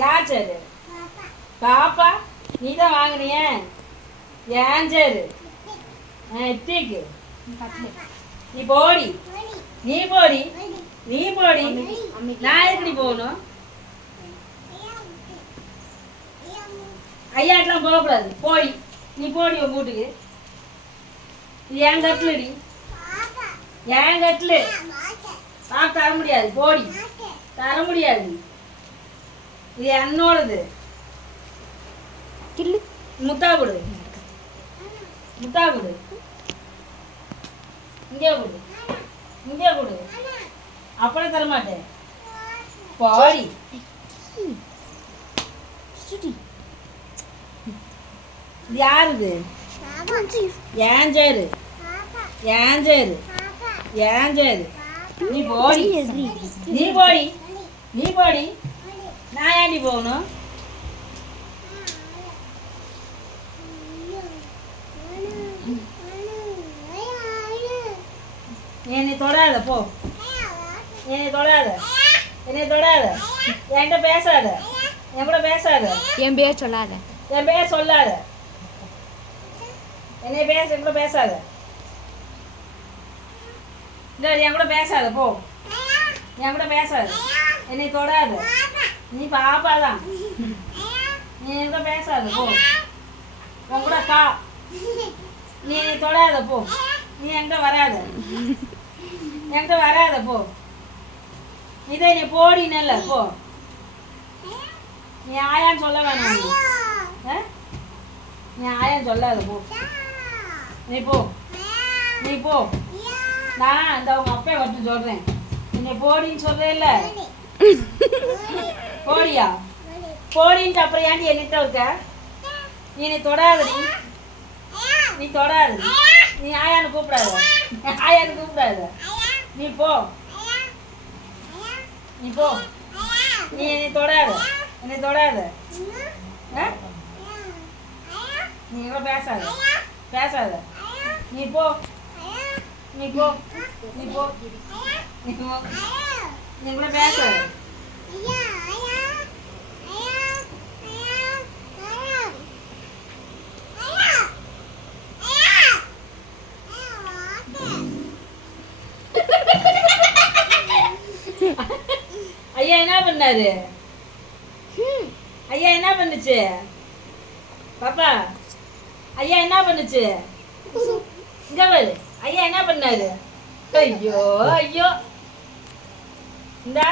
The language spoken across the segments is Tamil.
யார் சரி? பாப்பா நீ தான் வாங்கினிய? ஏன் சரி? எத்திக்கு நீ போடி, நீ போடி, நீ போடி. நான் எப்படி போகணும்? ஐயாட்டெலாம் போகக்கூடாது. போய் நீ போடி உன் வீட்டுக்கு. ஏன் கட்டிலடி? ஏன் கட்டிலு? தர முடியாது. போடி, தர முடியாது. இது என்னோடது. முத்தா கொடு, முத்தா கொடு. இங்கே கொடு, இங்கே கொடு. அப்படியே தரமாட்டேன். போடி. இது யாருது? ஏன் சேரு, ஏன் சேரு, ஏன் சேரு. நீ போடி, நீ போடி, நீ போடி. நான் ஏன்டி போகணும்? என்னை தொடாத. போ, என்னை தொடாத, என்னை தொடாத. என்கிட்ட பேசாத, என் கூட பேசாத. என் பேர் சொல்லாத, என் பேர் சொல்லாத. என்னை என் கூட பேசாத. இல்லை என் கூட பேசாத. போ, என் கூட பேசாத. என்னை தொடாத. நீ பாப்பா தான். நீ என் கூட பேசாத. போ, உன் கூட கா. நீ என்னை தொடாத. போ, நீ என்கிட்ட வராத, என்கிட்ட வராத. போ, இதே நீ போடினல்ல. போ, நீ ஆயான்னு சொல்ல வேணாம். நீ ஆயான்னு சொல்லாத. போ, நீ போ, நீ போ. நான் இந்த உங்க அப்பா மட்டும் சொல்றேன். நீ போடின்னு சொல்றேன்ல. போடியா? போடின்ட்டு அப்புறம் ஏன்டி என்கிட்ட இருக்க? நீ தொடாதடி, நீ தொடாது. நீ ஆயான்னு கூப்பிடாத, ஆயான்னு கூப்பிடாத. நீ போ, நீ போ. நீ என்னை தொடாத, என்னை தொடாத. நீ கூட பேசாத, பேசாத. நீ போ, நீ போ, நீ போ, நீ போ. நீ கூட பேசாத. ஐயா என்ன பண்ணாரு? ஐயா என்ன பண்ணுச்சு? பாப்பா ஐயா என்ன பண்ணுச்சு? இங்க பாரு. ஐயா என்ன பண்ணாரு? ஐயோ ஐயோ. இந்தா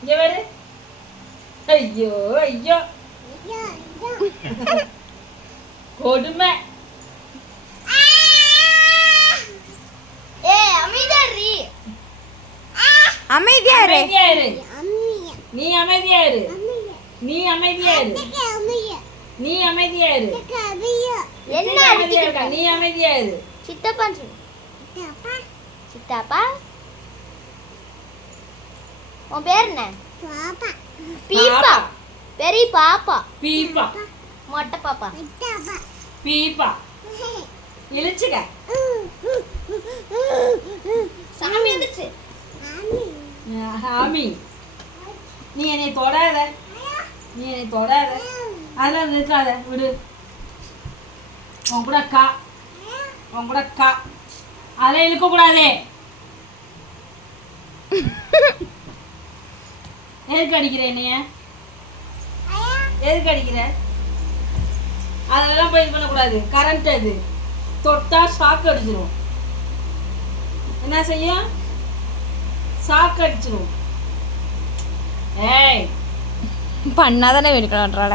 இங்க பாரு. ஐயோ ஐயோ. கொடுமை. அமைதியா இரு. நீ அமைதியா இரு. நீ அமைதியா இரு. நீ அமைதியா இரு. என்ன அமைதியா இருக்க? நீ அமைதியா இரு. சித்தப்பா சொல்லு. சித்தப்பா. உன் பேர் என்ன? பாப்பா. பீப்பா. பெரிய பாப்பா. பீப்பா. மொட்டை பாப்பா. பீப்பா. இழுச்சுக்க. சாமி வந்துச்சு. ஆமி. நீ என்னை தொடாத, நீ என்னை தொடாத. அதெல்லாம் நிற்காத, விடு. உன் கூட கா, உன் கூட கா. அதெல்லாம் இழுக்கக்கூடாதே. எதுக்கு அடிக்கிற என்னைய? எதுக்கு அடிக்கிற? அதெல்லாம் போய் இது பண்ணக்கூடாது. கரண்ட் அது தொட்டா ஷாக் அடிச்சிடும். என்ன செய்யும்? ஷாக் அடிச்சிடும். ஏய் பண்ணாதானே வேணுக்கிறாள்.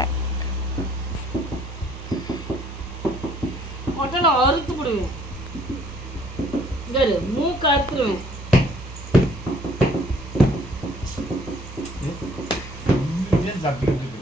மொட்டை அறுத்து போடுவேன். இங்கே மூக்கு அறுத்துருவேன். Zabił